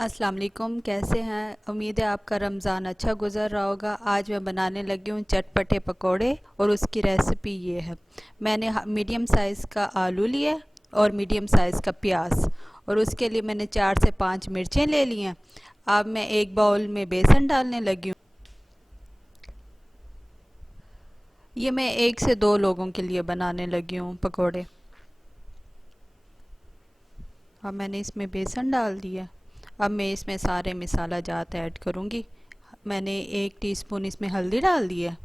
अस्सलाम वालेकुम। कैसे हैं? उम्मीद है आपका रमज़ान अच्छा गुजर रहा होगा। आज मैं बनाने लगी हूँ चटपटे पकोड़े और उसकी रेसिपी ये है। मैंने मीडियम साइज़ का आलू लिया और मीडियम साइज़ का प्याज, और उसके लिए मैंने 4 से 5 मिर्चें ले ली हैं। अब मैं एक बाउल में बेसन डालने लगी हूँ। ये मैं 1 से 2 लोगों के लिए बनाने लगी हूँ पकोड़े। अब मैंने इसमें बेसन डाल दिया। अब मैं इसमें सारे मसाला जात ऐड करूँगी। मैंने 1 टीस्पून इसमें हल्दी डाल दी है,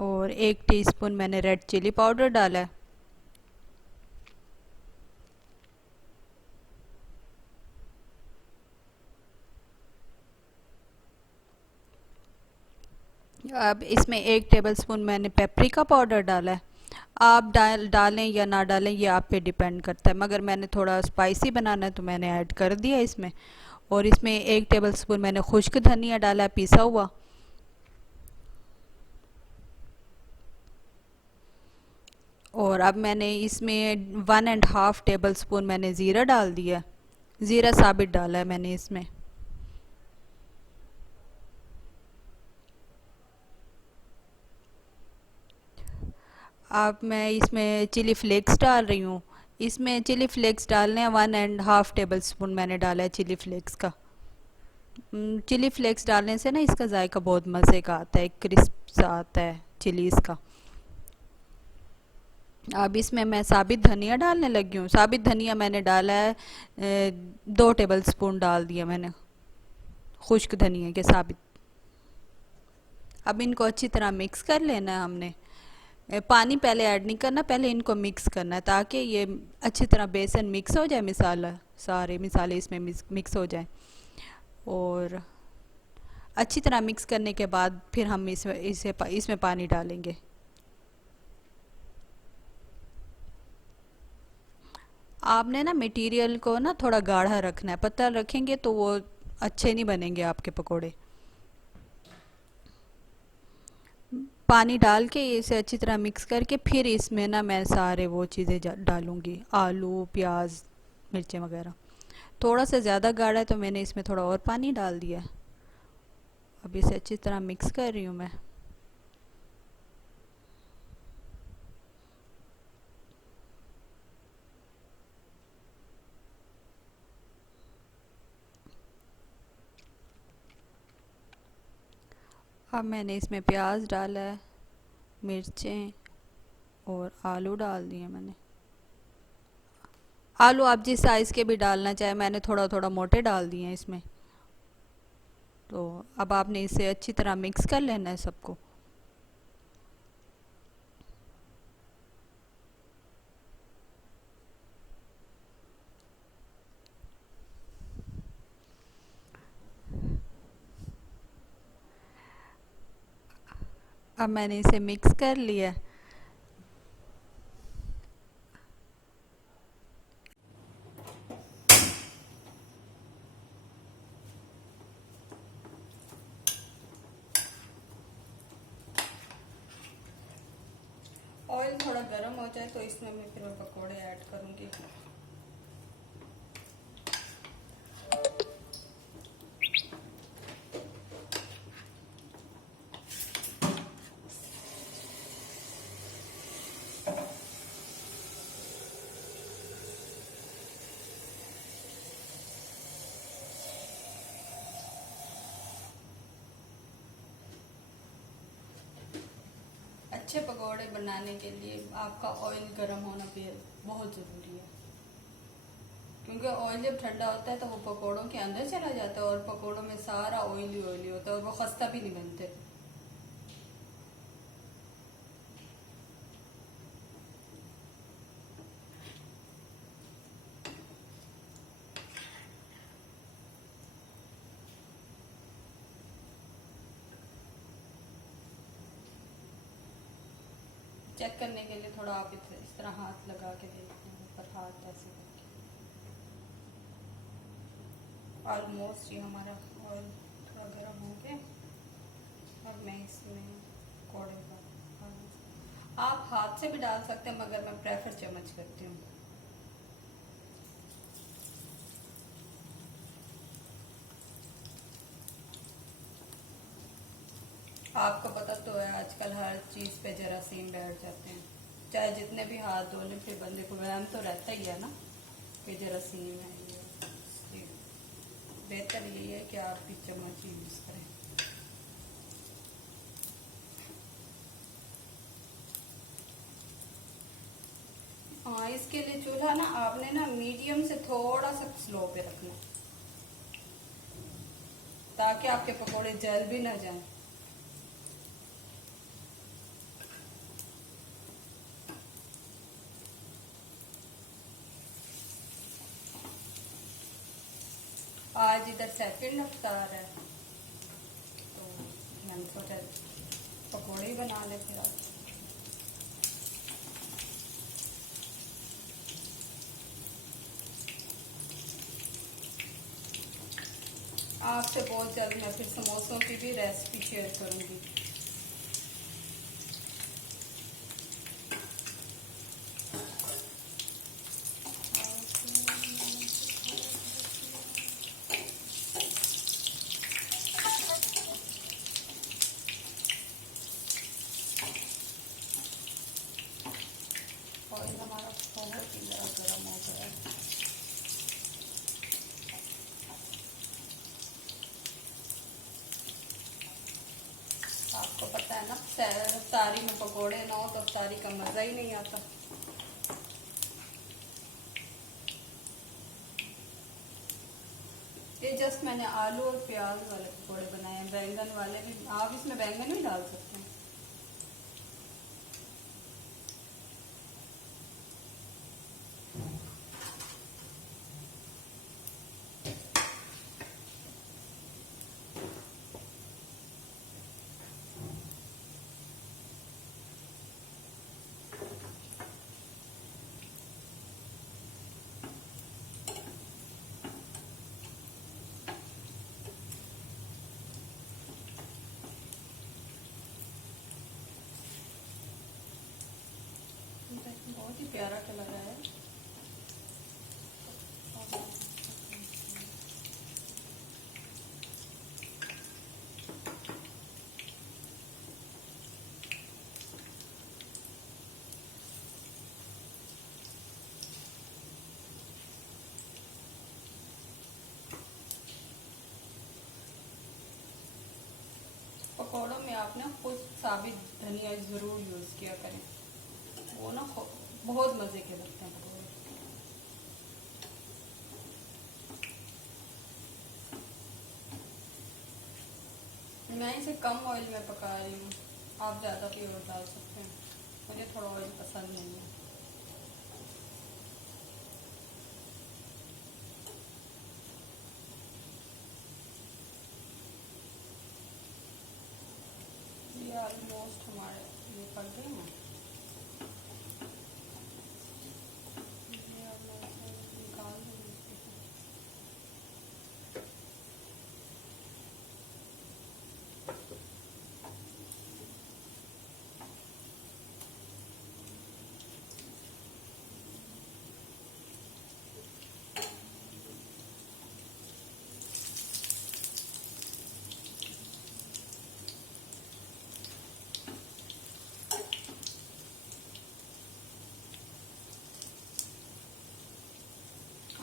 और 1 टीस्पून मैंने रेड चिली पाउडर डाला है। अब इसमें 1 टेबलस्पून मैंने पेपरिका पाउडर डाला है। आप डालें या ना डालें, ये आप पे डिपेंड करता है, मगर मैंने थोड़ा स्पाइसी बनाना है तो मैंने ऐड कर दिया इसमें। और इसमें 1 टेबलस्पून मैंने खुश्क धनिया डाला है, पिसा हुआ। और अब मैंने इसमें 1.5 टेबलस्पून मैंने ज़ीरा डाल दिया। ज़ीरा साबित डाला है मैंने इसमें। अब मैं इसमें चिली फ्लेक्स डाल रही हूँ। इसमें चिली फ्लेक्स डालने हैं 1.5 टेबलस्पून मैंने डाला है चिली फ्लेक्स का। चिली फ्लेक्स डालने से ना इसका जायका बहुत मज़े का आता है, क्रिस्प सा आता है चिलीज़ का। अब इसमें मैं साबित धनिया डालने लगी हूँ। साबित धनिया मैंने डाला है 2 टेबलस्पून डाल दिया मैंने, खुश्क धनिया के साबित। अब इनको अच्छी तरह मिक्स कर लेना है हमने। पानी पहले ऐड नहीं करना, पहले इनको मिक्स करना है ताकि ये अच्छी तरह बेसन मिक्स हो जाए, मिसाला सारे मिसाले इसमें मिक्स हो जाए। और अच्छी तरह मिक्स करने के बाद फिर हम इसमें पानी डालेंगे। आपने ना मटेरियल को ना थोड़ा गाढ़ा रखना है, पतला रखेंगे तो वो अच्छे नहीं बनेंगे आपके पकोड़े। पानी डाल के इसे अच्छी तरह मिक्स करके फिर इसमें ना मैं सारे वो चीज़ें डालूँगी, आलू, प्याज, मिर्चें वगैरह। थोड़ा सा ज़्यादा गाढ़ा है तो मैंने इसमें थोड़ा और पानी डाल दिया। अब इसे अच्छी तरह मिक्स कर रही हूँ मैं। अब मैंने इसमें प्याज डाला है, मिर्चें और आलू डाल दिए मैंने। आलू आप जिस साइज़ के भी डालना चाहे, मैंने थोड़ा थोड़ा मोटे डाल दिए हैं इसमें। तो अब आपने इसे अच्छी तरह मिक्स कर लेना है सबको। अब मैंने इसे मिक्स कर लिया। ऑयल थोड़ा गर्म हो जाए तो इसमें मैं फिर पकोड़े ऐड करूँगी। अच्छे पकोड़े बनाने के लिए आपका ऑयल गर्म होना भी बहुत ज़रूरी है, क्योंकि ऑयल जब ठंडा होता है तो वो पकोड़ों के अंदर चला जाता है और पकोड़ों में सारा ऑयली ऑयली होता है और वो खस्ता भी नहीं बनते। चेक करने के लिए थोड़ा आप इस तरह हाथ लगा के देखते हैं, ऊपर हाथ ऐसे करके। ऑलमोस्ट ये हमारा ऑयल थोड़ा गर्म हो गया। अब मैं इसमें पकौड़े का आप हाथ से भी डाल सकते हैं मगर मैं प्रेफर चम्मच करती हूँ। आपको पता तो है आजकल हर चीज़ पे जरासीम बैठ जाते हैं, चाहे जितने भी हाथ धोने फिर बंदे को वहम तो रहता ही है ना कि जरासीम है ये। बेहतर यही है कि आप भी चम्मच यूज़ करें। हाँ, इसके लिए चूल्हा ना आपने ना मीडियम से थोड़ा सा स्लो पे रखना ताकि आपके पकोड़े जल भी ना जाएं। आज इधर सेकंड रफ्तार है तो हम सोचा पकोड़े ही बना ले फिर आज। आपसे बहुत जल्द मैं फिर समोसों की भी रेसिपी शेयर करूंगी। ऑयल हमारा बहुत ही ज़्यादा गर्म हो गया है। आपको पता है ना सारी में पकोड़े ना हो तो सारी का मज़ा ही नहीं आता। ये जस्ट मैंने आलू और प्याज वाले पकोड़े बनाए हैं, बैंगन वाले भी आप इसमें बैंगन भी डाल सकते हैं। बहुत ही प्यारा कलर है। पकौड़ों में आप ना कुछ साबित धनिया ज़रूर यूज़ किया करें, वो ना बहुत मज़े के लगते हैं पकौड़े। मैं इसे कम ऑयल में पका रही हूँ, आप ज़्यादा भी और डाल सकते हैं, मुझे थोड़ा ऑयल पसंद नहीं है। ये ऑलमोस्ट हमारे ये पक गए हैं। ये अब मैं इसे निकाल दूँगी इसके से।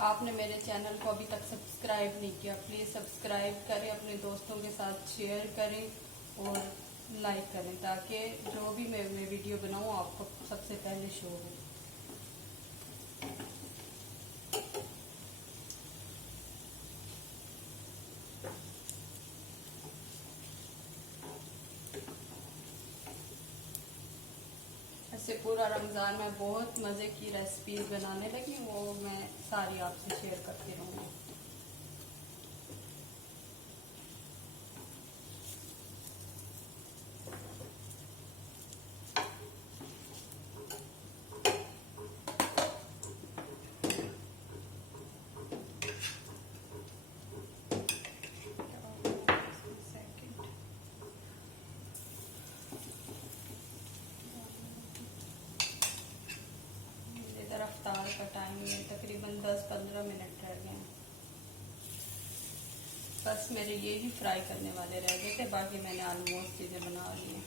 आपने मेरे चैनल को अभी तक सब्सक्राइब नहीं किया, प्लीज़ सब्सक्राइब करें, अपने दोस्तों के साथ शेयर करें और लाइक करें ताकि जो भी मैं वीडियो बनाऊँ आपको सबसे पहले शो हो। ऐसे पूरा रमज़ान में बहुत मज़े की रेसिपीज़ बनाने लगी, वो मैं सारी आपसे शेयर करती रहूँगी। टाइम में तकरीबन 10-15 मिनट रह गए हैं। बस मेरे ये ही फ्राई करने वाले रह गए थे, बाकी मैंने ऑलमोस्ट चीज़ें बना ली हैं।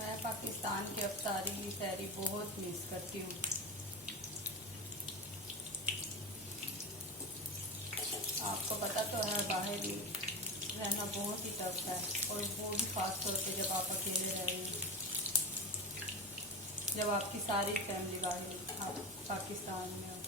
मैं पाकिस्तान की अफ्तारी सहरी बहुत मिस करती हूँ। आपको पता तो है बाहर ही रहना बहुत ही टफ है, और वो भी खास तौर पे जब आप अकेले रह रहे हैं, जब आपकी सारी फैमिली बाहर आप पाकिस्तान में हो।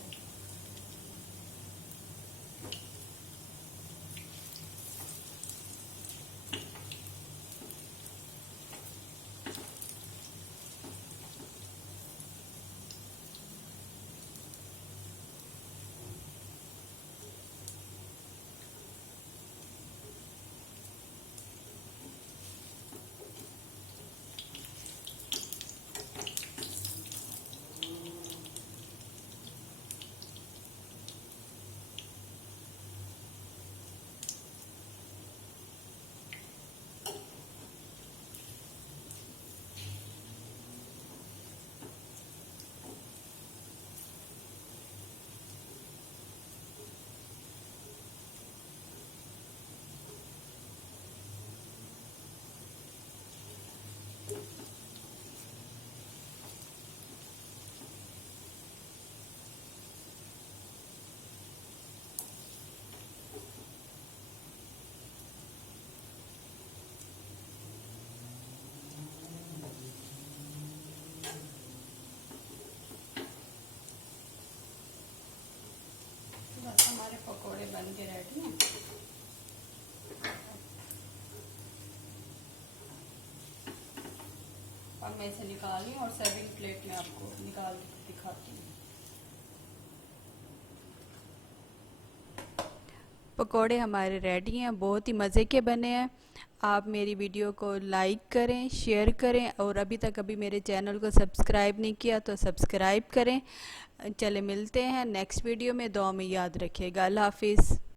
बस हमारे पकोड़े बन के रेडी हैं। अब मैं इसे निकाली और सर्विंग प्लेट में आपको निकाल दिखाती हूँ। पकोड़े हमारे रेडी हैं, बहुत ही मज़े के बने हैं। आप मेरी वीडियो को लाइक करें, शेयर करें, और अभी मेरे चैनल को सब्सक्राइब नहीं किया तो सब्सक्राइब करें। चले मिलते हैं नेक्स्ट वीडियो में, दुआ में याद रखिएगा। अल्लाह हाफिज़।